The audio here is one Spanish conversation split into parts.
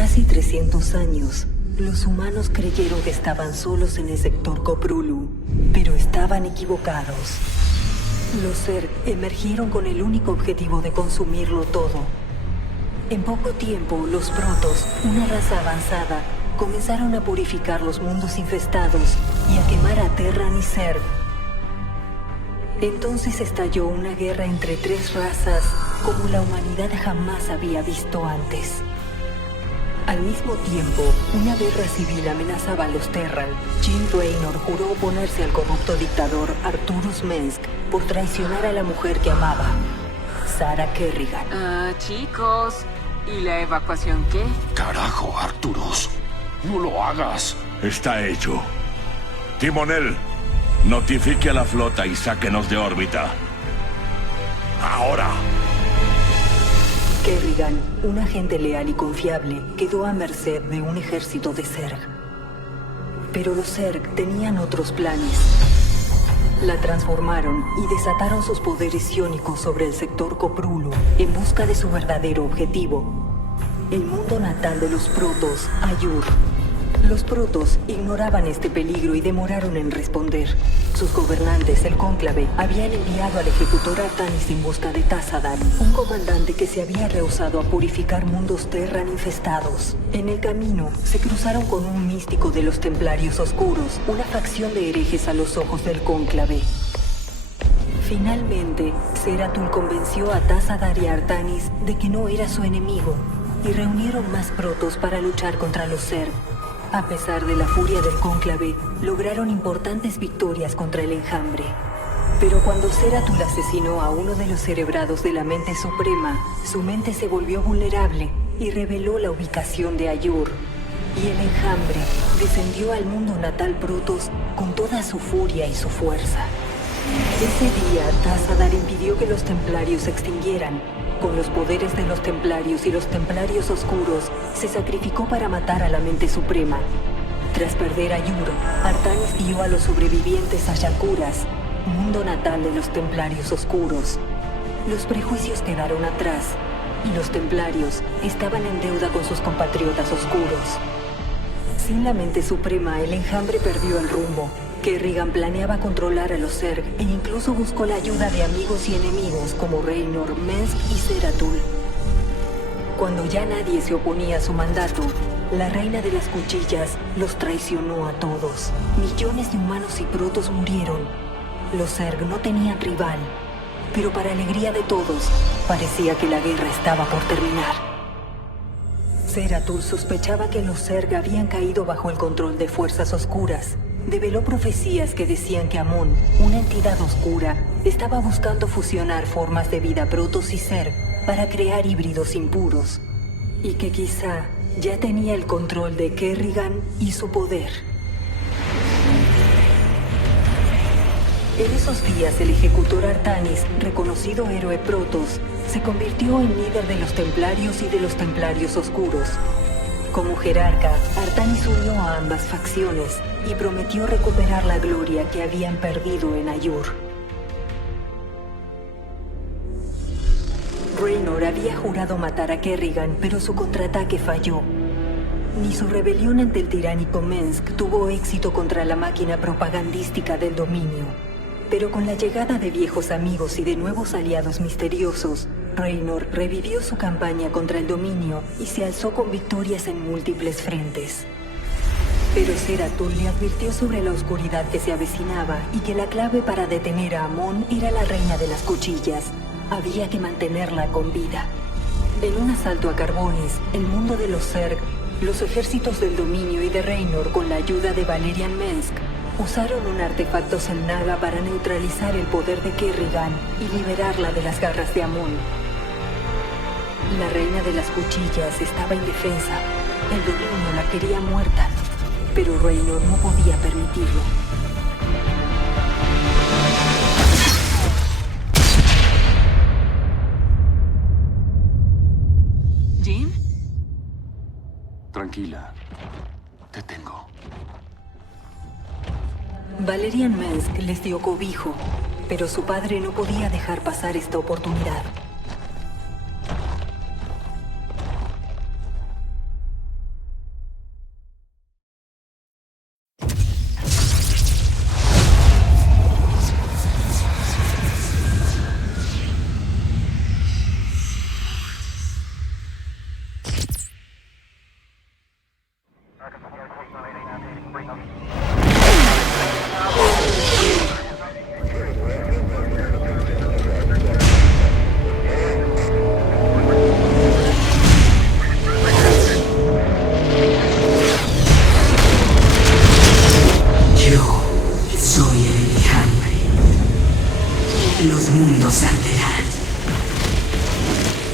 casi 300 años, los humanos creyeron que estaban solos en el sector Koprulu, pero estaban equivocados. Los Zerg emergieron con el único objetivo de consumirlo todo. En poco tiempo, los Protoss, una raza avanzada, comenzaron a purificar los mundos infestados y a quemar a Terran y Zerg. Entonces estalló una guerra entre tres razas como la humanidad jamás había visto antes. Al mismo tiempo, una guerra civil amenazaba a los Terran. Jim Raynor juró oponerse al corrupto dictador Arturus Mensk por traicionar a la mujer que amaba, Sarah Kerrigan. Chicos, ¿y la evacuación qué? Carajo, Arturus. No lo hagas. Está hecho. Timonel, notifique a la flota y sáquenos de órbita. ¡Ahora! Kerrigan, un agente leal y confiable, quedó a merced de un ejército de Zerg. Pero los Zerg tenían otros planes. La transformaron y desataron sus poderes psiónicos sobre el sector Koprulu en busca de su verdadero objetivo: el mundo natal de los Protoss, Ayur. Los Protoss ignoraban este peligro y demoraron en responder. Sus gobernantes, el Cónclave, habían enviado al ejecutor Artanis en busca de Tazadar, un comandante que se había rehusado a purificar mundos Terran infestados. En el camino, se cruzaron con un místico de los Templarios Oscuros, una facción de herejes a los ojos del Cónclave. Finalmente, Zeratul convenció a Tazadar y a Artanis de que no era su enemigo, y reunieron más Protoss para luchar contra los Zerg. A pesar de la furia del Cónclave, lograron importantes victorias contra el Enjambre. Pero cuando Zeratul asesinó a uno de los cerebrados de la Mente Suprema, su mente se volvió vulnerable y reveló la ubicación de Ayur. Y el Enjambre descendió al mundo natal Protoss con toda su furia y su fuerza. Ese día, Tazadar impidió que los Templarios se extinguieran. Con los poderes de los Templarios y los Templarios Oscuros, se sacrificó para matar a la Mente Suprema. Tras perder a Ayur, Artanis guió a los sobrevivientes a Shakuras, mundo natal de los Templarios Oscuros. Los prejuicios quedaron atrás, y los Templarios estaban en deuda con sus compatriotas oscuros. Sin la Mente Suprema, el Enjambre perdió el rumbo. Kerrigan planeaba controlar a los Zerg e incluso buscó la ayuda de amigos y enemigos como Raynor, Mensk y Zeratul. Cuando ya nadie se oponía a su mandato, la Reina de las Cuchillas los traicionó a todos. Millones de humanos y Protoss murieron. Los Zerg no tenían rival, pero para alegría de todos, parecía que la guerra estaba por terminar. Zeratul sospechaba que los Zerg habían caído bajo el control de fuerzas oscuras. Develó profecías que decían que Amon, una entidad oscura, estaba buscando fusionar formas de vida Protoss y Zerg para crear híbridos impuros, y que quizá ya tenía el control de Kerrigan y su poder. En esos días, el ejecutor Artanis, reconocido héroe Protoss, se convirtió en líder de los Templarios y de los Templarios Oscuros. Como jerarca, Artanis unió a ambas facciones y prometió recuperar la gloria que habían perdido en Ayur. Raynor había jurado matar a Kerrigan, pero su contraataque falló. Ni su rebelión ante el tiránico Mensk tuvo éxito contra la máquina propagandística del dominio. Pero con la llegada de viejos amigos y de nuevos aliados misteriosos, Raynor revivió su campaña contra el dominio y se alzó con victorias en múltiples frentes. Pero Zeratul le advirtió sobre la oscuridad que se avecinaba y que la clave para detener a Amon era la Reina de las Cuchillas. Había que mantenerla con vida. En un asalto a Carbonis, el mundo de los Zerg, los ejércitos del dominio y de Raynor, con la ayuda de Valerian Mensk, usaron un artefacto Selnaga para neutralizar el poder de Kerrigan y liberarla de las garras de Amon. La Reina de las Cuchillas estaba indefensa. El dominio la quería muerta, pero Raynor no podía permitirlo. ¿Jim? Tranquila. Te tengo. Valerian Mensk les dio cobijo, pero su padre no podía dejar pasar esta oportunidad.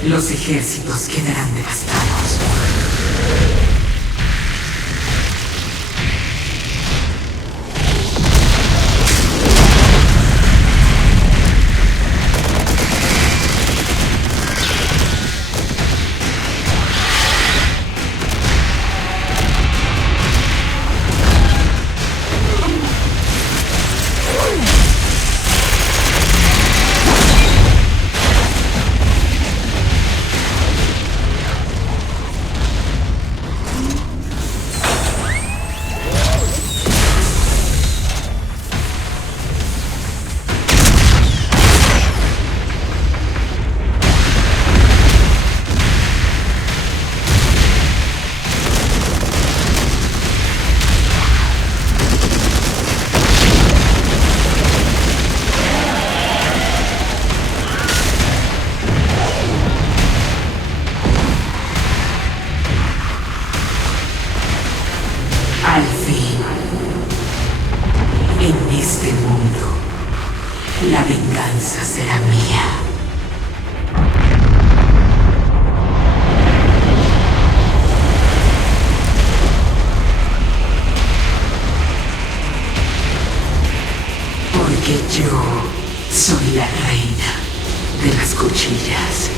Los ejércitos quedarán devastados. Al fin, en este mundo, la venganza será mía. Porque yo soy la reina de las cuchillas.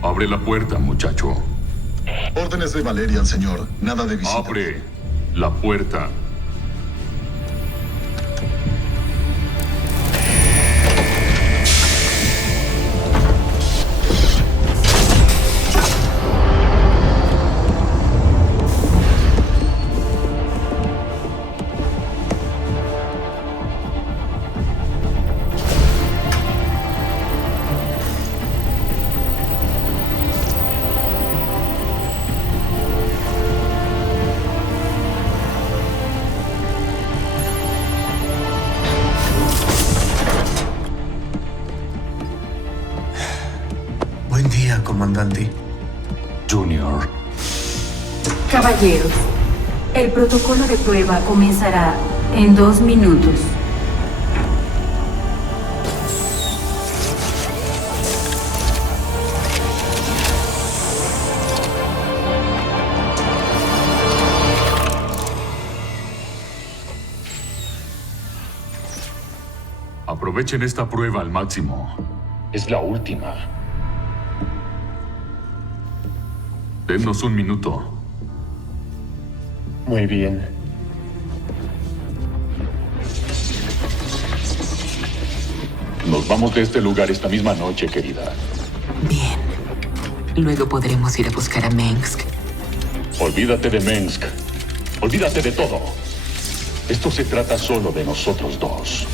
Abre la puerta, muchacho. Órdenes de Valerian, señor. Nada de visita. Abre la puerta. Buen día, comandante. Junior. Caballeros, el protocolo de prueba comenzará en 2 minutos. Aprovechen esta prueba al máximo. Es la última. Dennos 1 minuto. Muy bien. Nos vamos de este lugar esta misma noche, querida. Bien. Luego podremos ir a buscar a Mengsk. Olvídate de Mengsk. Olvídate de todo. Esto se trata solo de nosotros dos.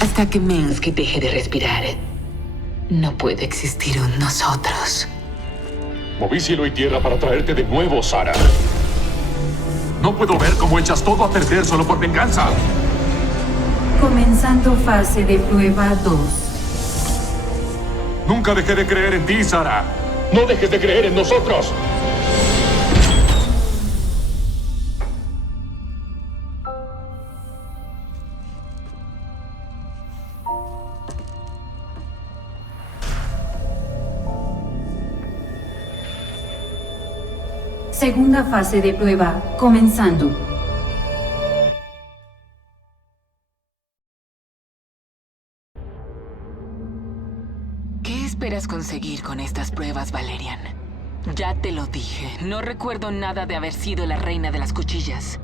Hasta que Mengsk deje de respirar, no puede existir un nosotros. Moví cielo y tierra para traerte de nuevo, Sara. No puedo ver cómo echas todo a perder solo por venganza. Comenzando fase de prueba 2. Nunca dejé de creer en ti, Sara. No dejes de creer en nosotros. Segunda fase de prueba, comenzando. ¿Qué esperas conseguir con estas pruebas, Valerian? Ya te lo dije, no recuerdo nada de haber sido la reina de las cuchillas.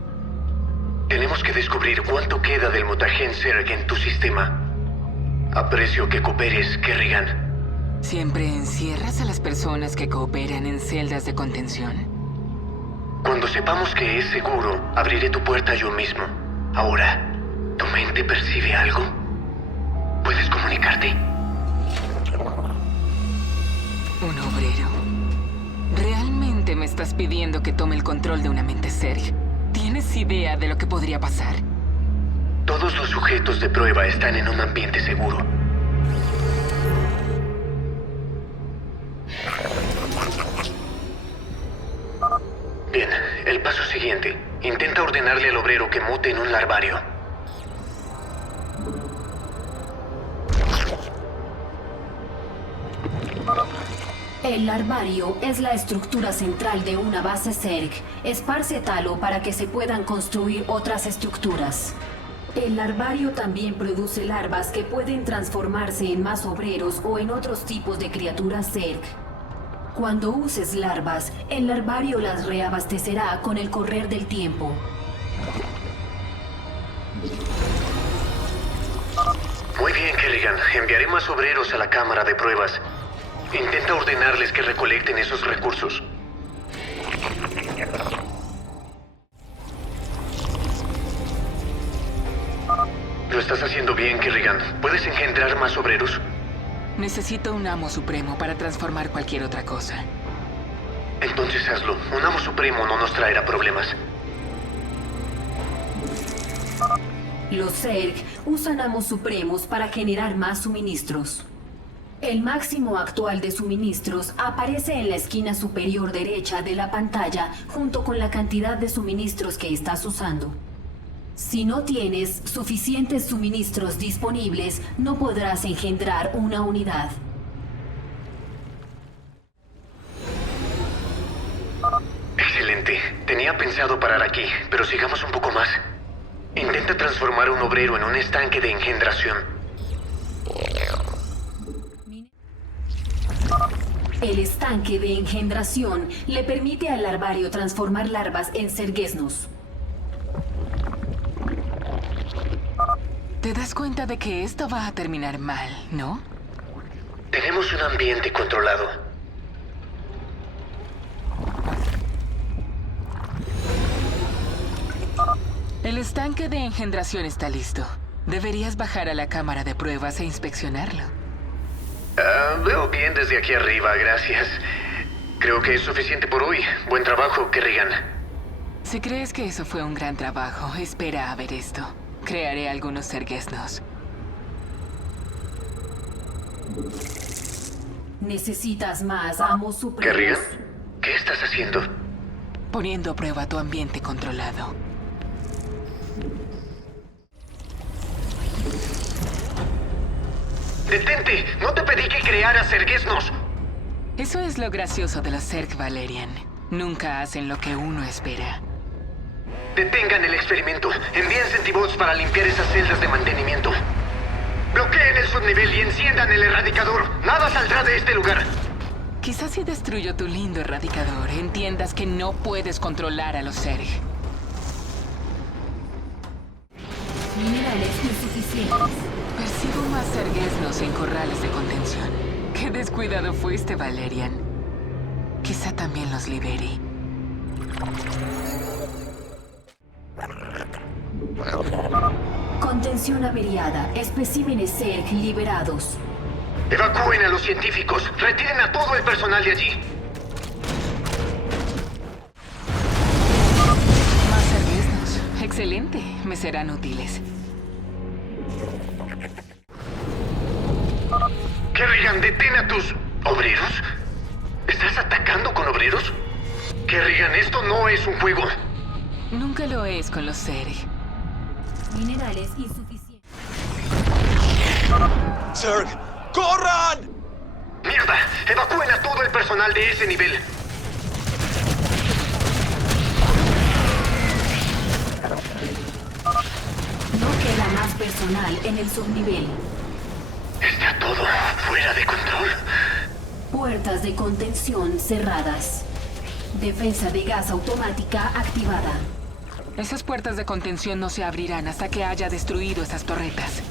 Tenemos que descubrir cuánto queda del mutagen Zerg en tu sistema. Aprecio que cooperes, Kerrigan. ¿Siempre encierras a las personas que cooperan en celdas de contención? Cuando sepamos que es seguro, abriré tu puerta yo mismo. Ahora, ¿tu mente percibe algo? ¿Puedes comunicarte? Un obrero. ¿Realmente me estás pidiendo que tome el control de una mente Zerg? ¿Tienes idea de lo que podría pasar? Todos los sujetos de prueba están en un ambiente seguro. Bien, el paso siguiente. Intenta ordenarle al obrero que mute en un larvario. El larvario es la estructura central de una base Zerg. Esparce talo para que se puedan construir otras estructuras. El larvario también produce larvas que pueden transformarse en más obreros o en otros tipos de criaturas Zerg. Cuando uses larvas, el larvario las reabastecerá con el correr del tiempo. Muy bien, Kerrigan. Enviaré más obreros a la cámara de pruebas. Intenta ordenarles que recolecten esos recursos. Lo estás haciendo bien, Kerrigan. ¿Puedes engendrar más obreros? Necesito un amo supremo para transformar cualquier otra cosa. Entonces hazlo. Un amo supremo no nos traerá problemas. Los Zerg usan amos supremos para generar más suministros. El máximo actual de suministros aparece en la esquina superior derecha de la pantalla junto con la cantidad de suministros que estás usando. Si no tienes suficientes suministros disponibles, no podrás engendrar una unidad. Excelente. Tenía pensado parar aquí, pero sigamos un poco más. Intenta transformar un obrero en un estanque de engendración. El estanque de engendración le permite al larvario transformar larvas en zerguesnos. Te das cuenta de que esto va a terminar mal, ¿no? Tenemos un ambiente controlado. El estanque de engendración está listo. Deberías bajar a la cámara de pruebas e inspeccionarlo. Veo bien desde aquí arriba, gracias. Creo que es suficiente por hoy. Buen trabajo, Kerrigan. Si crees que eso fue un gran trabajo, espera a ver esto. Crearé algunos zerguesnos. Necesitas más amos supremos. ¿Kerrigan? ¿Qué estás haciendo? Poniendo a prueba tu ambiente controlado. ¡Detente! ¡No te pedí que crearas zerguesnos! Eso es lo gracioso de los Zerg, Valerian. Nunca hacen lo que uno espera. Detengan el experimento. Envíen centibots para limpiar esas celdas de mantenimiento. Bloqueen el subnivel y enciendan el erradicador. Nada saldrá de este lugar. Quizás si destruyo tu lindo erradicador, entiendas que no puedes controlar a los Zerg. Minerales insuficientes. Percibo más zerguesnos en corrales de contención. Qué descuidado fuiste, Valerian. Quizá también los libere. Contención averiada. Especímenes Zerg liberados. Evacúen a los científicos. Retiren a todo el personal de allí. Más zerguesnos. Excelente. Me serán útiles. Kerrigan, detén a tus... ¿obreros? ¿Estás atacando con obreros? Kerrigan, esto no es un juego. Nunca lo es con los Zerg. Minerales insuficientes. ¡Zerg! ¡Corran! ¡Mierda! ¡Evacúen a todo el personal de ese nivel! personal en el subnivel. Está todo fuera de control. Puertas de contención cerradas. Defensa de gas automática activada. Esas puertas de contención no se abrirán hasta que haya destruido esas torretas.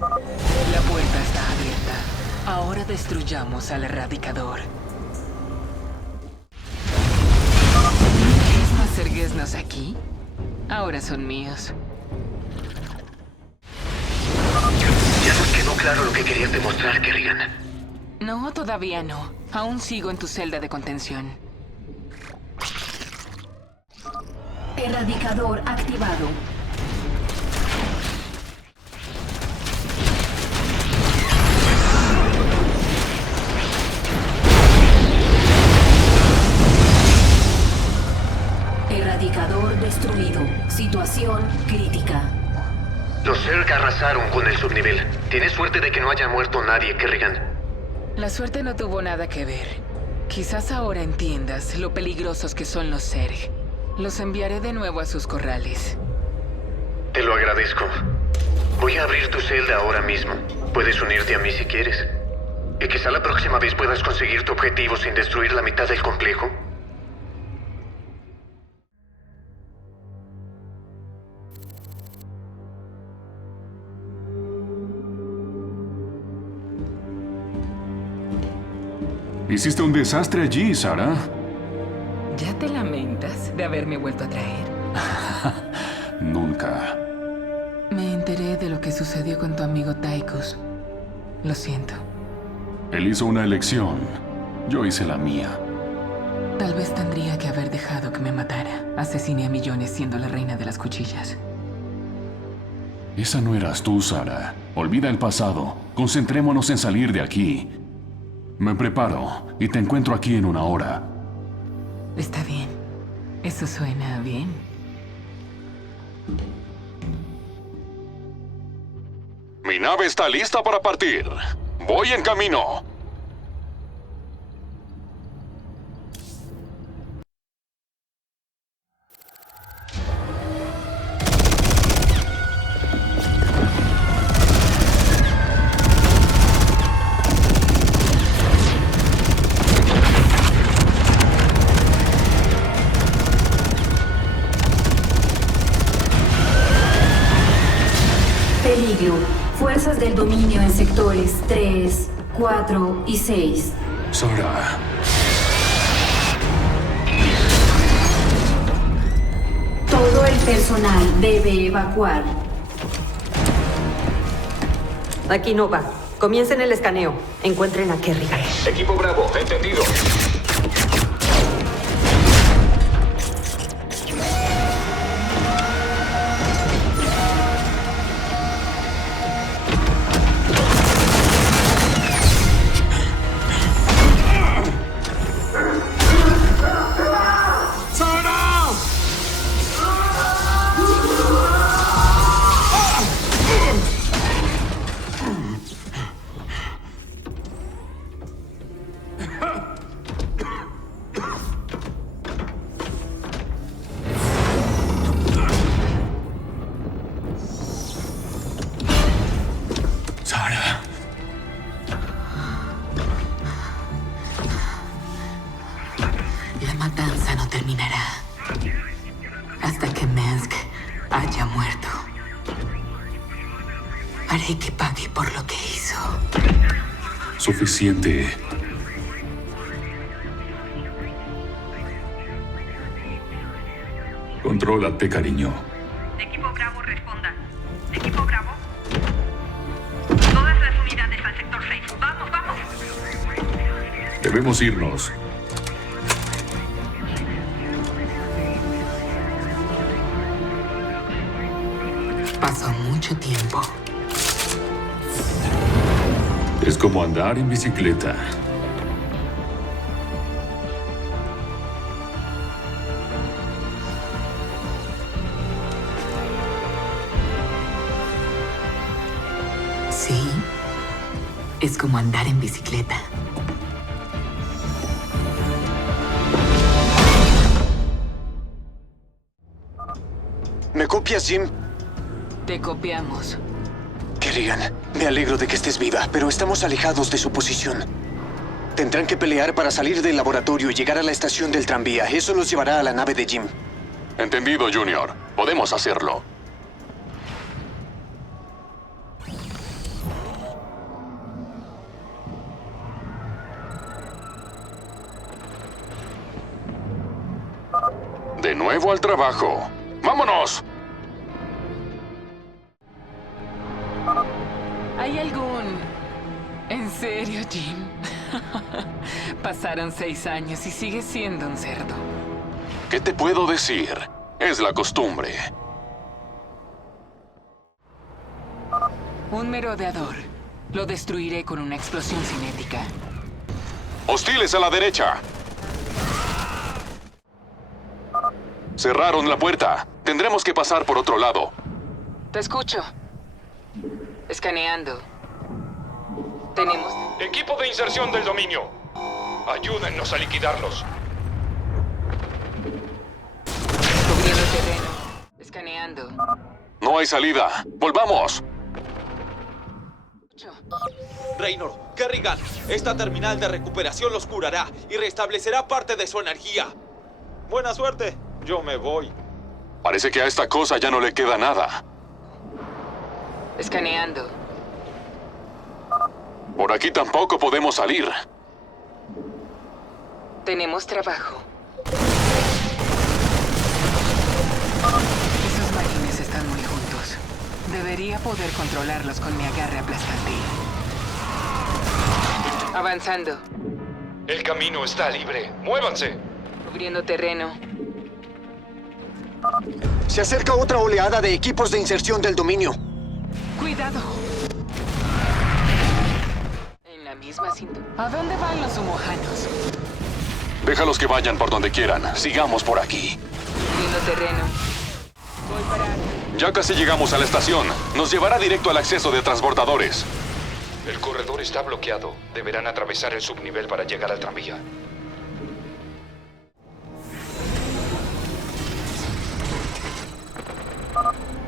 La puerta está abierta. Ahora destruyamos al erradicador. ¿Quieres hacer guesnos aquí? Ahora son míos. Ya nos quedó claro lo que querías demostrar, Kerrigan. No, todavía no. Aún sigo en tu celda de contención. Erradicador activado. Erradicador destruido. Situación crítica. Los Zerg arrasaron con el subnivel. Tienes suerte de que no haya muerto nadie, Kerrigan. La suerte no tuvo nada que ver. Quizás ahora entiendas lo peligrosos que son los Zerg. Los enviaré de nuevo a sus corrales. Te lo agradezco. Voy a abrir tu celda ahora mismo. Puedes unirte a mí si quieres. Y quizá la próxima vez puedas conseguir tu objetivo sin destruir la mitad del complejo. Hiciste un desastre allí, Sara. ¿Ya te lamentas de haberme vuelto a traer? Nunca. Me enteré de lo que sucedió con tu amigo Tychus. Lo siento. Él hizo una elección. Yo hice la mía. Tal vez tendría que haber dejado que me matara. Asesiné a millones siendo la reina de las cuchillas. Esa no eras tú, Sara. Olvida el pasado. Concentrémonos en salir de aquí. Me preparo y te encuentro aquí en una hora. Está bien. Eso suena bien. Mi nave está lista para partir. Voy en camino. Peligro. Fuerzas del dominio en sectores 3, 4 y 6. Sara. Todo el personal debe evacuar. Aquí no va. Comiencen el escaneo. Encuentren a Kerrigan. Equipo Bravo, entendido. La matanza no terminará hasta que Mengsk haya muerto. Haré que pague por lo que hizo. Suficiente. Contrólate, cariño. Equipo Bravo, responda. Equipo Bravo. Todas las unidades al sector 6. ¡Vamos, vamos! Debemos irnos. Pasó mucho tiempo. Es como andar en bicicleta. Sí, es como andar en bicicleta. copias, Jim? Te copiamos. Kerrigan, me alegro de que estés viva, pero estamos alejados de su posición. Tendrán que pelear para salir del laboratorio y llegar a la estación del tranvía. Eso los llevará a la nave de Jim. Entendido, Junior. Podemos hacerlo. De nuevo al trabajo. ¡Vámonos! ¿Hay algún...? ¿En serio, Jim? Pasaron 6 años y sigues siendo un cerdo. ¿Qué te puedo decir? Es la costumbre. Un merodeador. Lo destruiré con una explosión cinética. ¡Hostiles a la derecha! Cerraron la puerta. Tendremos que pasar por otro lado. Te escucho. Escaneando. Tenemos... Equipo de inserción del dominio. Ayúdennos a liquidarlos. Cubriendo terreno. Escaneando. No hay salida. ¡Volvamos! Raynor, Kerrigan, esta terminal de recuperación los curará y restablecerá parte de su energía. Buena suerte. Yo me voy. Parece que a esta cosa ya no le queda nada. Escaneando. Por aquí tampoco podemos salir. Tenemos trabajo. Esos marines están muy juntos. Debería poder controlarlos con mi agarre aplastante. Avanzando. El camino está libre. ¡Muévanse! Cubriendo terreno. Se acerca otra oleada de equipos de inserción del dominio. ¡Cuidado! En la misma cinta. ¿A dónde van los humojanos? Déjalos que vayan por donde quieran. Sigamos por aquí. Cubriendo terreno. Voy para... Ya casi llegamos a la estación. Nos llevará directo al acceso de transbordadores. El corredor está bloqueado. Deberán atravesar el subnivel para llegar al tranvía.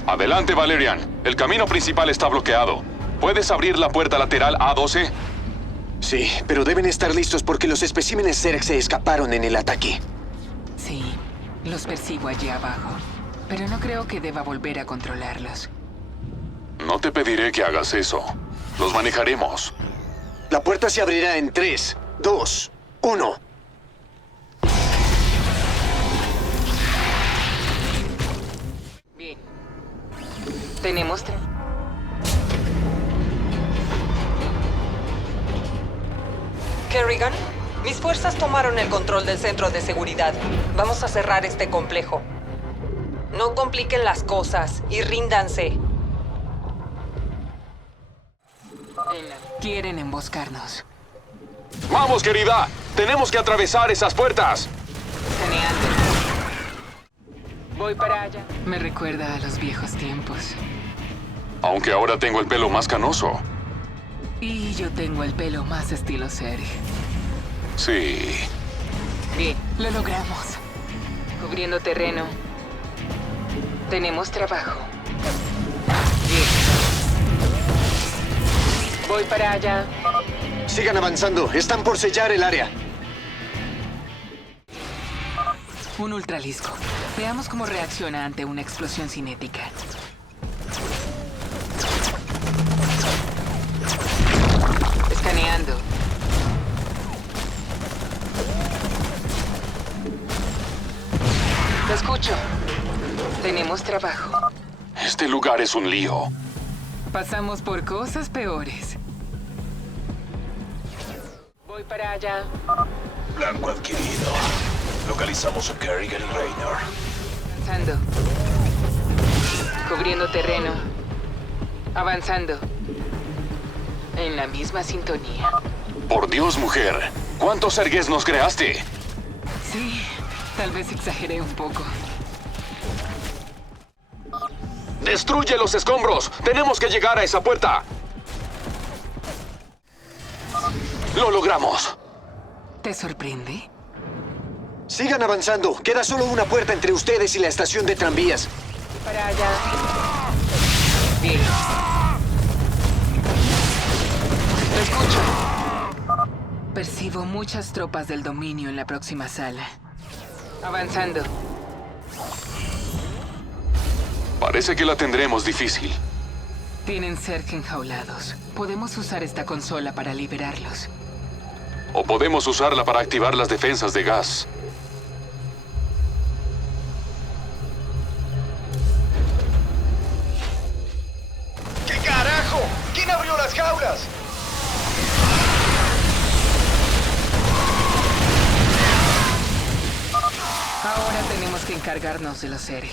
Adelante, Valerian. El camino principal está bloqueado. ¿Puedes abrir la puerta lateral A12? Sí, pero deben estar listos porque los especímenes Zerg se escaparon en el ataque. Sí, los persigo allí abajo. Pero no creo que deba volver a controlarlos. No te pediré que hagas eso. Los manejaremos. La puerta se abrirá en 3, 2, 1. Bien. Tenemos... Kerrigan, mis fuerzas tomaron el control del centro de seguridad. Vamos a cerrar este complejo. No compliquen las cosas y ríndanse. Quieren emboscarnos. ¡Vamos, querida! ¡Tenemos que atravesar esas puertas! Escaneando. Voy para allá. Me recuerda a los viejos tiempos. Aunque ahora tengo el pelo más canoso. Y yo tengo el pelo más estilo Zerg. Sí. Bien, lo logramos. Cubriendo terreno. Tenemos trabajo. Bien. Voy para allá. Sigan avanzando. Están por sellar el área. Un ultralisco. Veamos cómo reacciona ante una explosión cinética. Escaneando. Lo escucho. Tenemos trabajo. Este lugar es un lío. Pasamos por cosas peores. Voy para allá. Blanco adquirido. Localizamos a Kerrigan y Raynor. Avanzando. Cubriendo terreno. Avanzando. En la misma sintonía. Por Dios, mujer. ¿Cuántos Zergues nos creaste? Sí, tal vez exageré un poco. ¡Destruye los escombros! ¡Tenemos que llegar a esa puerta! ¡Lo logramos! ¿Te sorprende? Sigan avanzando. Queda solo una puerta entre ustedes y la estación de tranvías. Para allá. Bien. Lo escucho. Percibo muchas tropas del dominio en la próxima sala. Avanzando. Parece que la tendremos difícil. Tienen Zerg enjaulados. Podemos usar esta consola para liberarlos. O podemos usarla para activar las defensas de gas. ¿Qué carajo? ¿Quién abrió las jaulas? Ahora tenemos que encargarnos de los Zerg.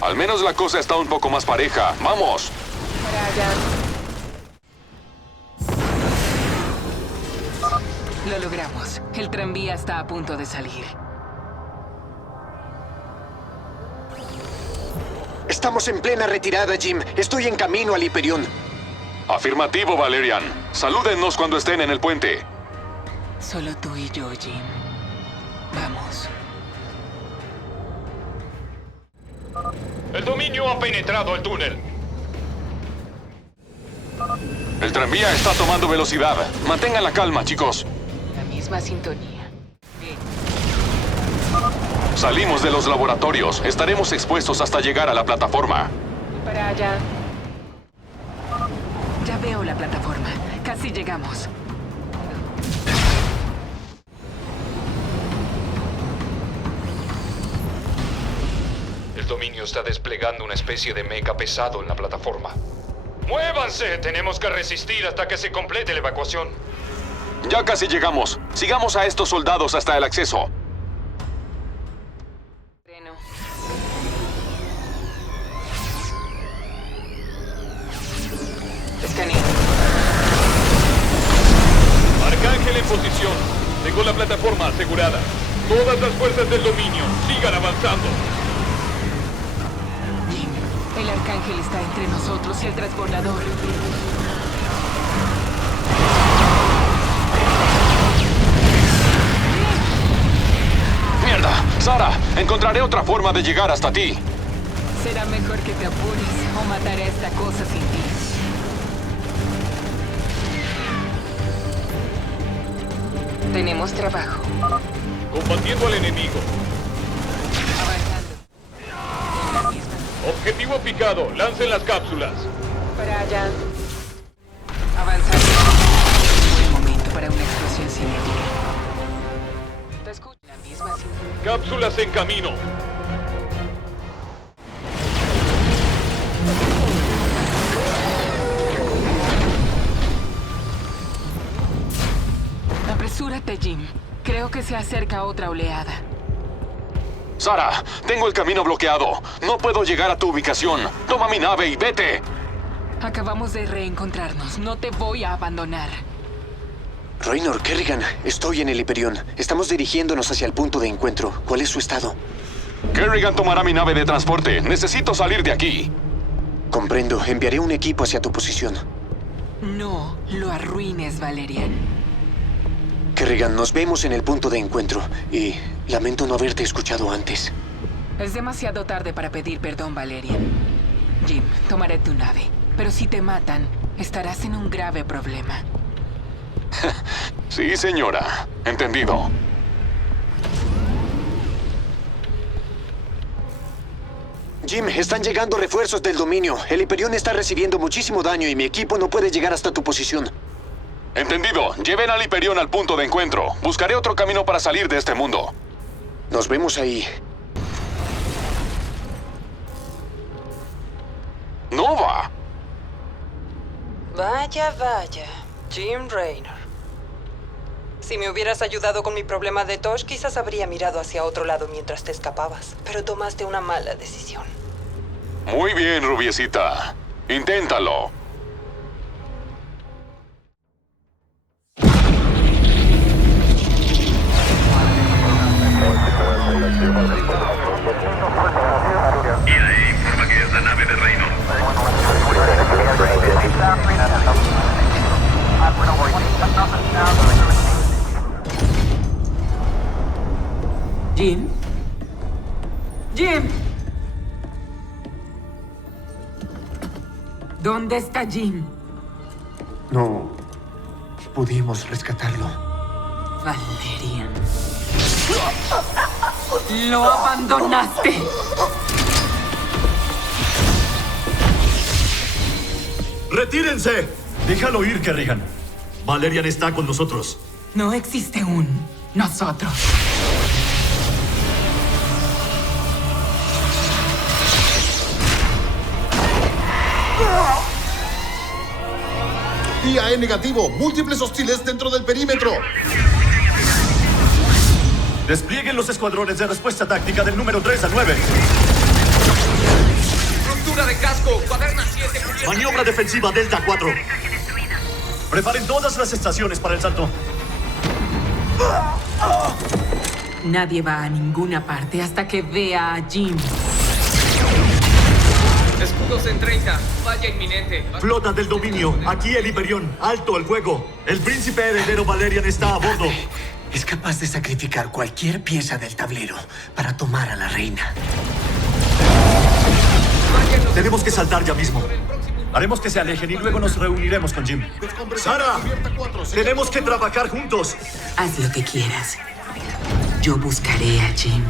Al menos la cosa está un poco más pareja. ¡Vamos! Para allá. Lo logramos. El tranvía está a punto de salir. Estamos en plena retirada, Jim. Estoy en camino al Hyperion. Afirmativo, Valerian. Salúdennos cuando estén en el puente. Solo tú y yo, Jim. Vamos. El dominio ha penetrado el túnel. El tranvía está tomando velocidad. Mantengan la calma, chicos. La misma sintonía. Bien. Salimos de los laboratorios. Estaremos expuestos hasta llegar a la plataforma. Para allá. Ya veo la plataforma. Casi llegamos. El dominio está desplegando una especie de mecha pesado en la plataforma. ¡Muévanse! Tenemos que resistir hasta que se complete la evacuación. Ya casi llegamos. Sigamos a estos soldados hasta el acceso. Escaneo. Arcángel en posición. Tengo la plataforma asegurada. Todas las fuerzas del dominio, sigan avanzando. Jim, el Arcángel está entre nosotros y el transbordador. ¡Mierda! ¡Sara! Encontraré otra forma de llegar hasta ti. Será mejor que te apures o mataré a esta cosa sin ti. Tenemos trabajo. Combatiendo al enemigo. Avanzando. Objetivo picado. Lancen las cápsulas. Para allá. Avanzando. Buen momento para una explosión cinética. Te escucho. La misma sintonía. Cápsulas en camino. Apresúrate, Jim. Creo que se acerca otra oleada. Sara, tengo el camino bloqueado. No puedo llegar a tu ubicación. Toma mi nave y vete. Acabamos de reencontrarnos. No te voy a abandonar. Raynor, Kerrigan, estoy en el Hyperion. Estamos dirigiéndonos hacia el punto de encuentro. ¿Cuál es su estado? Kerrigan tomará mi nave de transporte. Necesito salir de aquí. Comprendo. Enviaré un equipo hacia tu posición. No lo arruines, Valerian. Kerrigan, nos vemos en el punto de encuentro. Y lamento no haberte escuchado antes. Es demasiado tarde para pedir perdón, Valerian. Jim, tomaré tu nave. Pero si te matan, estarás en un grave problema. Sí, señora. Entendido. Jim, están llegando refuerzos del dominio. El Hyperion está recibiendo muchísimo daño y mi equipo no puede llegar hasta tu posición. Entendido. Lleven al Hyperion al punto de encuentro. Buscaré otro camino para salir de este mundo. Nos vemos ahí. ¡Nova! Vaya, vaya. Jim Raynor. Si me hubieras ayudado con mi problema de Tosh, quizás habría mirado hacia otro lado mientras te escapabas. Pero tomaste una mala decisión. Muy bien, rubiecita. Inténtalo. Y ahí informa que es la nave de Raynor. ¿Jim? ¡Jim! ¿Dónde está Jim? No pudimos rescatarlo. Valerian. ¡Lo abandonaste! ¡Retírense! Déjalo ir, Kerrigan. Valerian está con nosotros. No existe un nosotros. IAE negativo. Múltiples hostiles dentro del perímetro. Desplieguen los escuadrones de respuesta táctica del número 3 al 9. Ruptura de casco. Cuaderna 7. Maniobra defensiva Delta 4. Preparen todas las estaciones para el salto. Nadie va a ninguna parte hasta que vea a Jim. Escudos en 30. Falla inminente. Flota del dominio. Aquí el Hiperión. Alto el fuego. El príncipe heredero Valerian está a bordo. Es capaz de sacrificar cualquier pieza del tablero para tomar a la reina. Tenemos que saltar ya mismo. Haremos que se alejen y luego nos reuniremos con Jim. ¡Sara! ¡Tenemos que trabajar juntos! Haz lo que quieras. Yo buscaré a Jim.